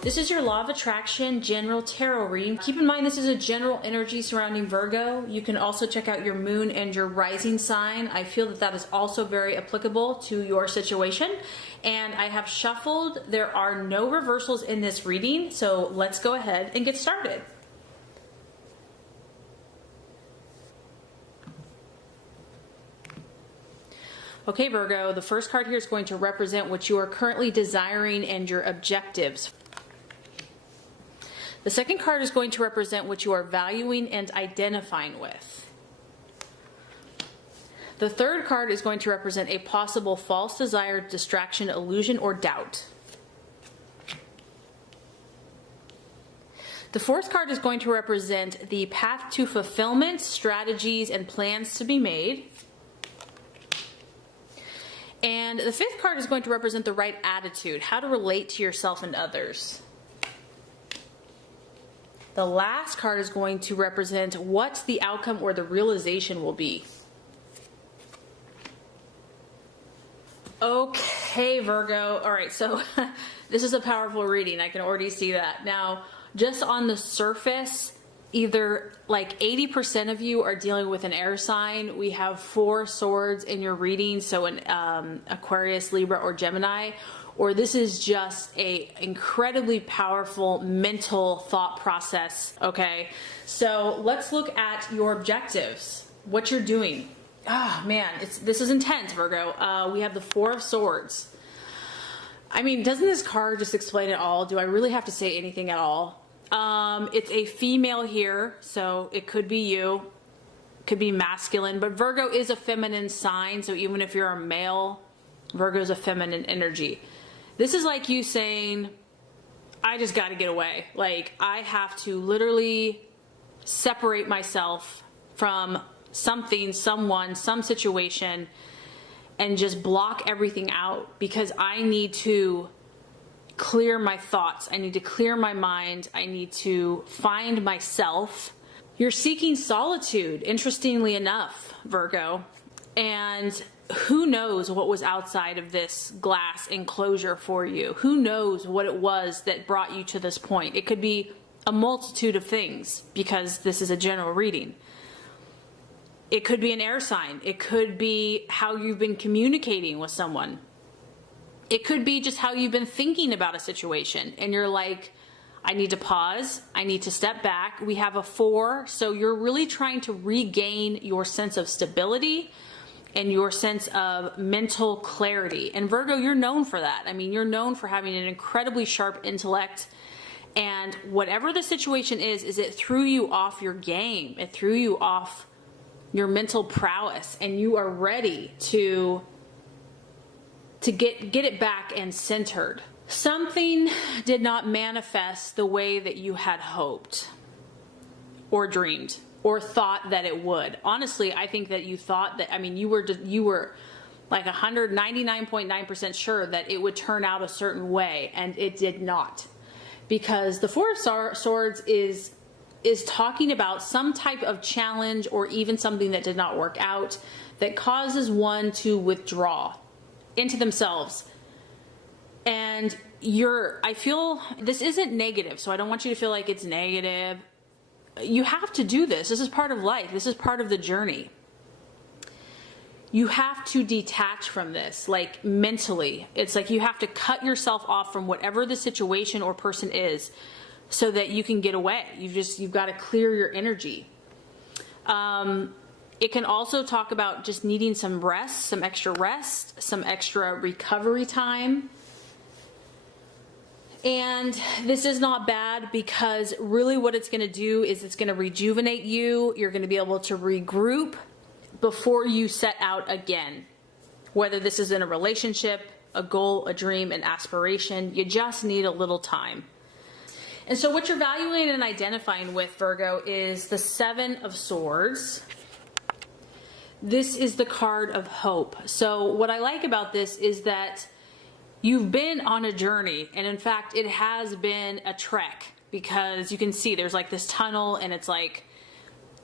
This is your Law of Attraction General Tarot reading. Keep in mind this is a general energy surrounding Virgo. You can also check out your moon and your rising sign. I feel that that is also very applicable to your situation. And I have shuffled. There are no reversals in this reading, so let's go ahead and get started. Okay, Virgo, the first card here is going to represent what you are currently desiring and your objectives. The second card is going to represent what you are valuing and identifying with. The third card is going to represent a possible false desire, distraction, illusion, or doubt. The fourth card is going to represent the path to fulfillment, strategies, and plans to be made. And the fifth card is going to represent the right attitude, how to relate to yourself and others. The last card is going to represent what the outcome or the realization will be. Okay, Virgo. All right, so this is a powerful reading. I can already see that. Now, just on the surface, either like 80% of you are dealing with an air sign. We have 4 swords in your reading, so an Aquarius, Libra, or Gemini. Or this is just a incredibly powerful mental thought process, okay? So let's look at your objectives, what you're doing. Ah, man, this is intense, Virgo. We have the 4 of Swords. I mean, doesn't this card just explain it all? Do I really have to say anything at all? It's a female here, so it could be you, could be masculine, but Virgo is a feminine sign, so even if you're a male, Virgo is a feminine energy. This is like you saying, I just got to get away. Like, I have to literally separate myself from something, someone, some situation, and just block everything out because I need to clear my thoughts. I need to clear my mind. I need to find myself. You're seeking solitude, interestingly enough, Virgo. And who knows what was outside of this glass enclosure for you? Who knows what it was that brought you to this point? It could be a multitude of things because this is a general reading. It could be an air sign. It could be how you've been communicating with someone. It could be just how you've been thinking about a situation and you're like, I need to pause. I need to step back. We have a 4, so you're really trying to regain your sense of stability and your sense of mental clarity. And Virgo, you're known for that. I mean, you're known for having an incredibly sharp intellect, and whatever the situation is it threw you off your game. It threw you off your mental prowess, and you are ready to get it back and centered. Something did not manifest the way that you had hoped or dreamed or thought that it would. Honestly, I think that you thought that, I mean, you were like 199.9% sure that it would turn out a certain way, and it did not. Because the 4 of Swords is talking about some type of challenge or even something that did not work out that causes one to withdraw into themselves. And I feel this isn't negative, so I don't want you to feel like it's negative. You have to do this. This is part of life. This is part of the journey. You have to detach from this, like mentally. It's like you have to cut yourself off from whatever the situation or person is so that you can get away. You've got to clear your energy. It can also talk about just needing some rest, some extra recovery time. And this is not bad because really what it's going to do is it's going to rejuvenate you. You're going to be able to regroup before you set out again. Whether this is in a relationship, a goal, a dream, an aspiration, you just need a little time. And so what you're valuing and identifying with, Virgo, is the 7 of Swords. This is the card of hope. So what I like about this is that you've been on a journey, and in fact, it has been a trek because you can see there's like this tunnel and it's like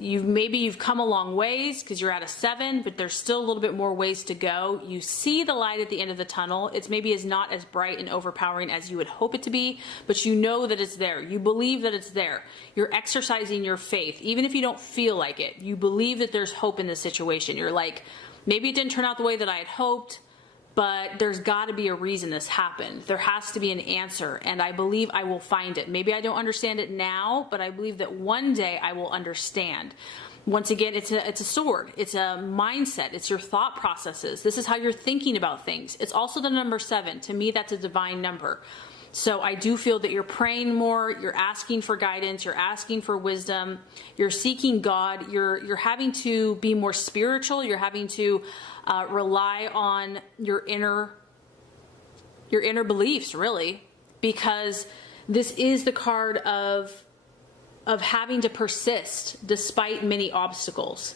maybe you've come a long ways because you're at a 7, but there's still a little bit more ways to go. You see the light at the end of the tunnel. It's maybe is not as bright and overpowering as you would hope it to be, but you know that it's there. You believe that it's there. You're exercising your faith. Even if you don't feel like it, you believe that there's hope in this situation. You're like, maybe it didn't turn out the way that I had hoped, but there's got to be a reason this happened. There has to be an answer, and I believe I will find it. Maybe I don't understand it now, but I believe that one day I will understand. Once again, it's a sword. It's a mindset. It's your thought processes. This is how you're thinking about things. It's also the number 7. To me, that's a divine number. So I do feel that you're praying more, you're asking for guidance, you're asking for wisdom, you're seeking God, you're having to be more spiritual, you're having to rely on your inner beliefs, really, because this is the card of having to persist despite many obstacles.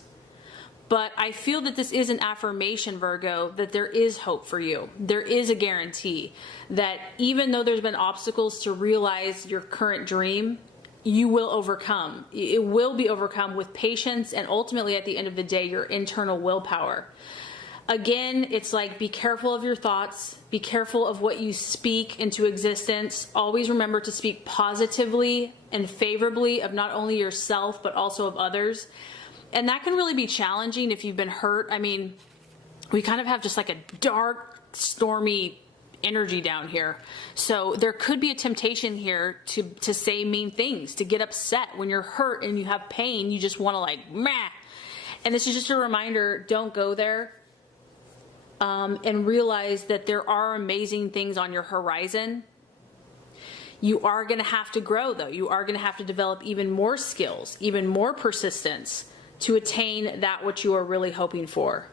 But I feel that this is an affirmation, Virgo, that there is hope for you. There is a guarantee that even though there's been obstacles to realize your current dream, you will overcome. It will be overcome with patience and ultimately at the end of the day, your internal willpower. Again, it's like, be careful of your thoughts. Be careful of what you speak into existence. Always remember to speak positively and favorably of not only yourself, but also of others. And that can really be challenging if you've been hurt. I mean, we kind of have just like a dark, stormy energy down here. So there could be a temptation here to say mean things, to get upset. When you're hurt and you have pain, you just want to like, meh. And this is just a reminder, don't go there. And realize that there are amazing things on your horizon. You are going to have to grow, though. You are going to have to develop even more skills, even more persistence to attain that which you are really hoping for.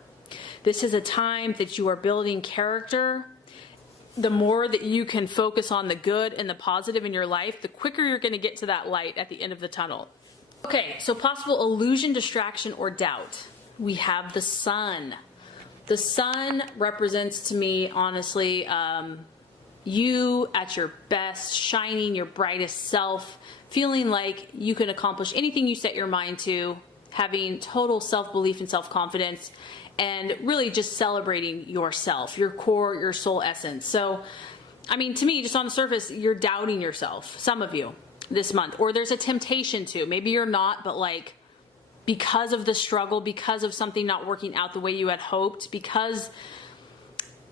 This is a time that you are building character. The more that you can focus on the good and the positive in your life, the quicker you're going to get to that light at the end of the tunnel. Okay, so possible illusion, distraction, or doubt. We have the sun. The sun represents to me, honestly, you at your best, shining your brightest self, feeling like you can accomplish anything you set your mind to, having total self-belief and self-confidence, and really just celebrating yourself, your core, your soul essence. So, I mean, to me, just on the surface, you're doubting yourself, some of you, this month. Or there's a temptation to. Maybe you're not, but like, because of the struggle, because of something not working out the way you had hoped, because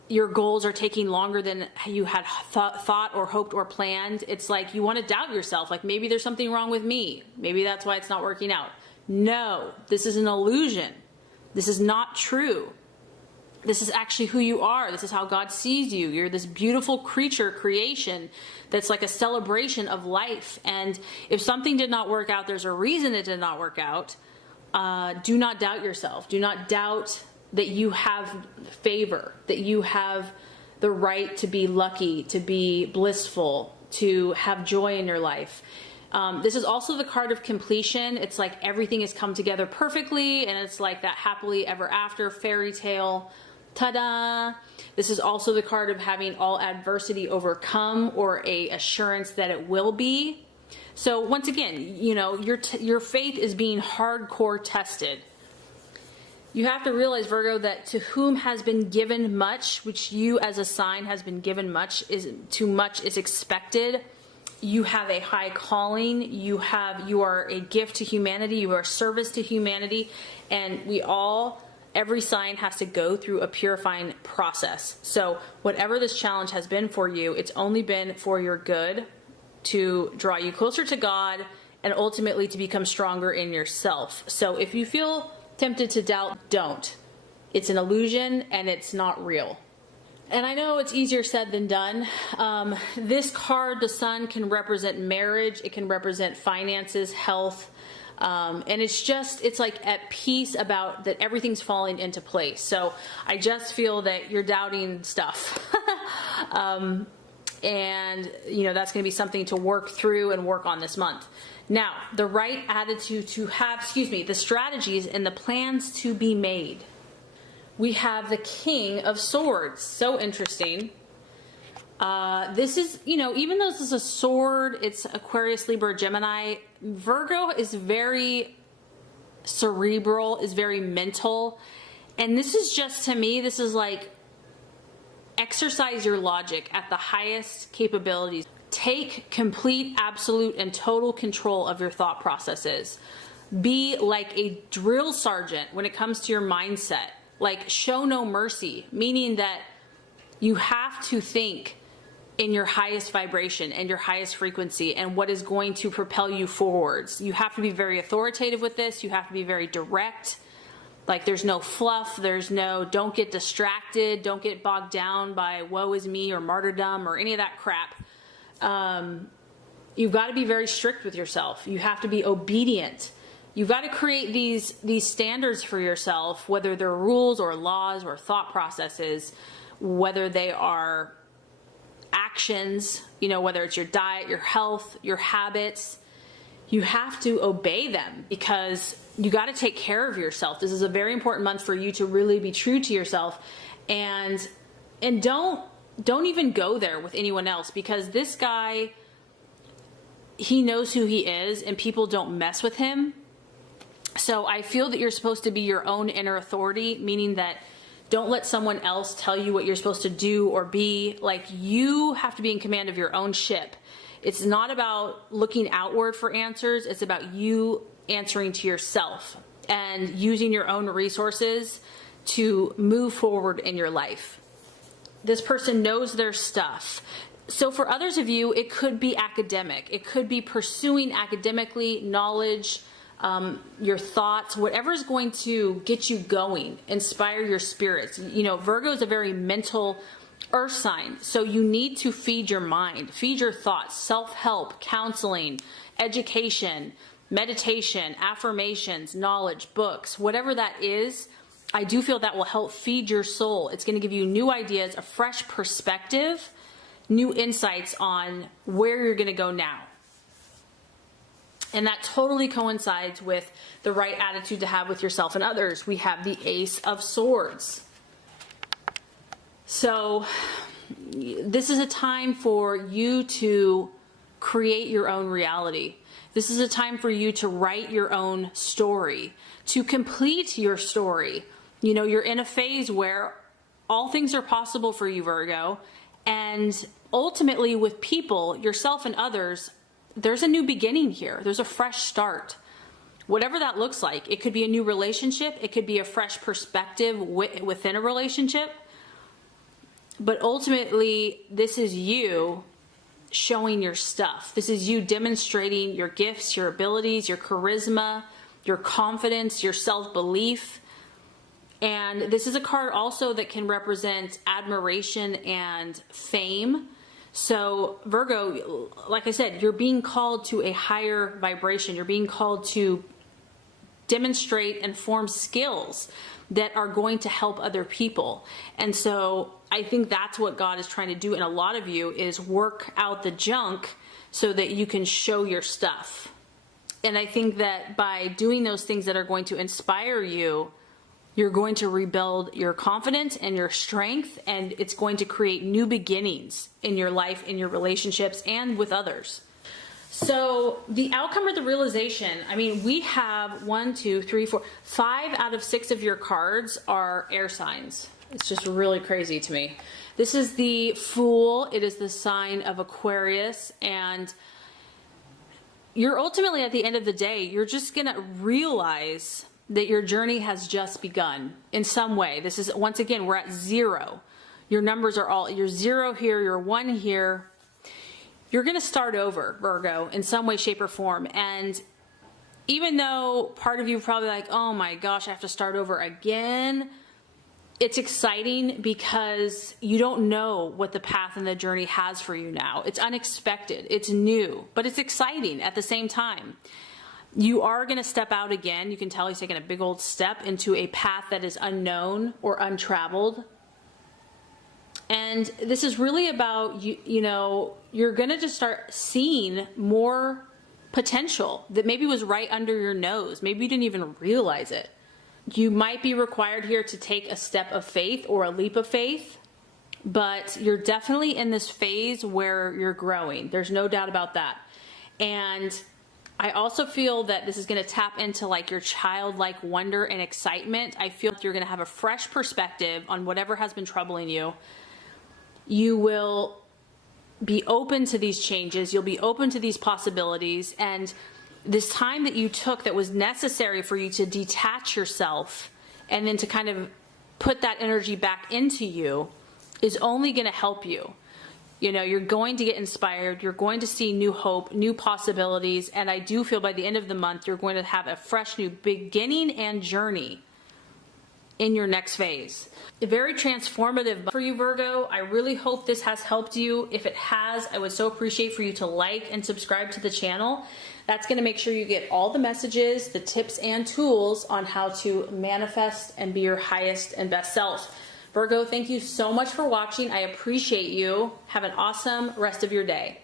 your goals are taking longer than you had thought or hoped or planned, it's like you want to doubt yourself. Like, maybe there's something wrong with me. Maybe that's why it's not working out. No, this is an illusion. This is not true. This is actually who you are. This is how God sees you. You're this beautiful creature, creation, that's like a celebration of life. And if something did not work out, there's a reason it did not work out. Do not doubt yourself. Do not doubt that you have favor, that you have the right to be lucky, to be blissful, to have joy in your life. This is also the card of completion. It's like everything has come together perfectly, and it's like that happily ever after fairy tale. Ta-da! This is also the card of having all adversity overcome, or a assurance that it will be. So once again, you know, your faith is being hardcore tested. You have to realize, Virgo, that to whom has been given much, which you as a sign has been given much, too much is expected. You have a high calling. You are a gift to humanity. You are a service to humanity. And every sign has to go through a purifying process. So whatever this challenge has been for you, it's only been for your good, to draw you closer to God and ultimately to become stronger in yourself. So if you feel tempted to doubt, don't. It's an illusion and it's not real. And I know it's easier said than done. This card, the sun, can represent marriage. It can represent finances, health. And it's like at peace about that everything's falling into place. So I just feel that you're doubting stuff. And, you know, that's going to be something to work through and work on this month. Now, the right attitude to have, the strategies and the plans to be made. We have the King of Swords. So interesting. This is, you know, even though this is a sword, it's Aquarius, Libra, Gemini. Virgo is very cerebral, is very mental. And this is just, to me, this is like exercise your logic at the highest capabilities. Take complete, absolute, and total control of your thought processes. Be like a drill sergeant when it comes to your mindset. Like, show no mercy, meaning that you have to think in your highest vibration and your highest frequency and what is going to propel you forwards. You have to be very authoritative with this. You have to be very direct. Like, there's no fluff. Don't get distracted. Don't get bogged down by woe is me or martyrdom or any of that crap. You've got to be very strict with yourself. You have to be obedient. You've got to create these standards for yourself, whether they're rules or laws or thought processes, whether they are actions, whether it's your diet, your health, your habits. You have to obey them because you got to take care of yourself. This is a very important month for you to really be true to yourself, and don't even go there with anyone else, because this guy, he knows who he is and people don't mess with him. So I feel that you're supposed to be your own inner authority, meaning that don't let someone else tell you what you're supposed to do or be. Like, you have to be in command of your own ship. It's not about looking outward for answers. It's about you answering to yourself and using your own resources to move forward in your life. This person knows their stuff. So for others of you, it could be academic. It could be pursuing academically knowledge, your thoughts, whatever is going to get you going, inspire your spirits. Virgo is a very mental earth sign. So you need to feed your mind, feed your thoughts, self-help, counseling, education, meditation, affirmations, knowledge, books, whatever that is. I do feel that will help feed your soul. It's going to give you new ideas, a fresh perspective, new insights on where you're going to go now. And that totally coincides with the right attitude to have with yourself and others. We have the Ace of Swords. So this is a time for you to create your own reality. This is a time for you to write your own story, to complete your story. You're in a phase where all things are possible for you, Virgo. And ultimately, with people, yourself and others, there's a new beginning here. There's a fresh start. Whatever that looks like. It could be a new relationship. It could be a fresh perspective within a relationship. But ultimately, this is you showing your stuff. This is you demonstrating your gifts, your abilities, your charisma, your confidence, your self-belief. And this is a card also that can represent admiration and fame. So Virgo, like I said, you're being called to a higher vibration. You're being called to demonstrate and form skills that are going to help other people. And so I think that's what God is trying to do in a lot of you, is work out the junk so that you can show your stuff. And I think that by doing those things that are going to inspire you, you're going to rebuild your confidence and your strength, and it's going to create new beginnings in your life, in your relationships, and with others. So the outcome or the realization, we have 5 out of 6 of your cards are air signs. It's just really crazy to me. This is the Fool. It is the sign of Aquarius, and you're ultimately, at the end of the day, you're just going to realize that your journey has just begun in some way. This is, once again, we're at 0. Your numbers are all, you're 0 here, you're 1 here. You're going to start over, Virgo, in some way, shape, or form. And even though part of you are probably like, oh my gosh, I have to start over again, it's exciting because you don't know what the path and the journey has for you now. It's unexpected, it's new, but it's exciting at the same time. You are going to step out again. You can tell he's taking a big old step into a path that is unknown or untraveled. And this is really about, you're going to just start seeing more potential that maybe was right under your nose. Maybe you didn't even realize it. You might be required here to take a step of faith or a leap of faith, but you're definitely in this phase where you're growing. There's no doubt about that. And I also feel that this is going to tap into like your childlike wonder and excitement. I feel like you're going to have a fresh perspective on whatever has been troubling you. You will be open to these changes. You'll be open to these possibilities. And this time that you took that was necessary for you to detach yourself and then to kind of put that energy back into you is only going to help you. You know, you're going to get inspired. You're going to see new hope, new possibilities. And I do feel by the end of the month, you're going to have a fresh new beginning and journey in your next phase. Very transformative for you, Virgo. I really hope this has helped you. If it has, I would so appreciate for you to like and subscribe to the channel. That's going to make sure you get all the messages, the tips and tools on how to manifest and be your highest and best self. Virgo, thank you so much for watching. I appreciate you. Have an awesome rest of your day.